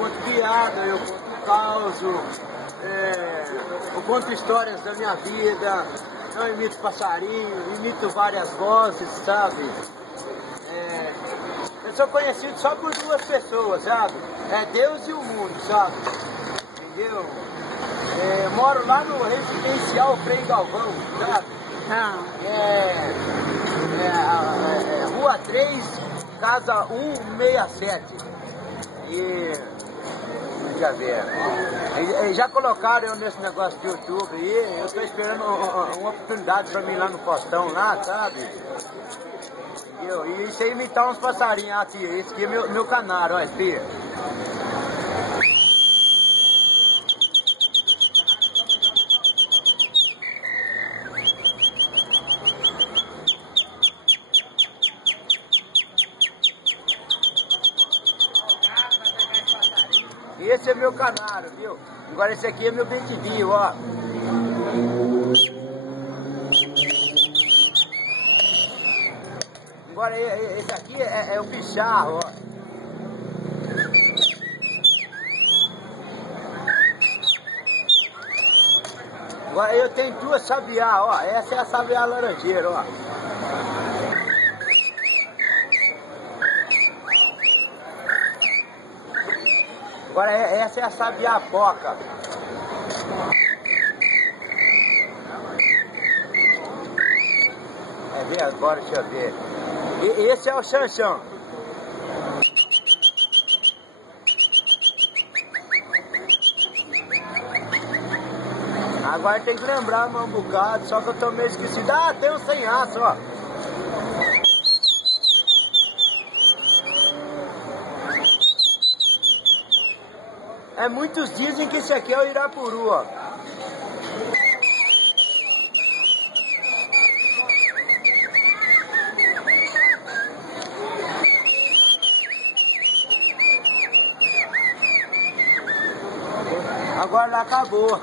conto piada, eu conto caos, eu conto histórias da minha vida, eu imito passarinho, imito várias vozes, sabe? Eu sou conhecido só por duas pessoas, sabe? É Deus e o mundo, sabe? Entendeu? Moro lá no residencial Frei Galvão, sabe? Rua 3, casa 167. Já ver. Já colocaram eu nesse negócio de YouTube aí, eu tô esperando uma oportunidade pra mim lá no postão lá, sabe? Entendeu? E sei imitar uns passarinhos aqui, esse aqui é meu canário, ó, filho. Esse é meu canário, viu? Agora esse aqui é meu bentivinho, ó. Agora esse aqui é o picharro, ó. Agora eu tenho duas sabiá, ó. Essa é a sabiá laranjeira, ó. Agora essa é a sabiá poca. Ver agora, deixa eu ver. Esse é o chanchão. Agora tem que lembrar um bocado, só que eu tô meio esquecido. Ah, tem um sem aço, ó. Muitos dizem que esse aqui é o Irapuru, ó. Agora lá acabou.